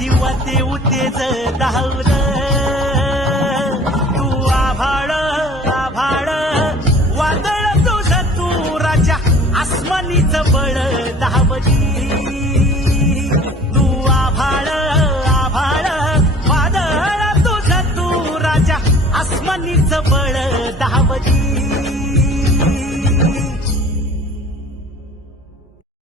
किंवा देऊ तेज धावल तू आभाळ आभाळ वादळ तुझ तू राजा आसमानीच बळ धावली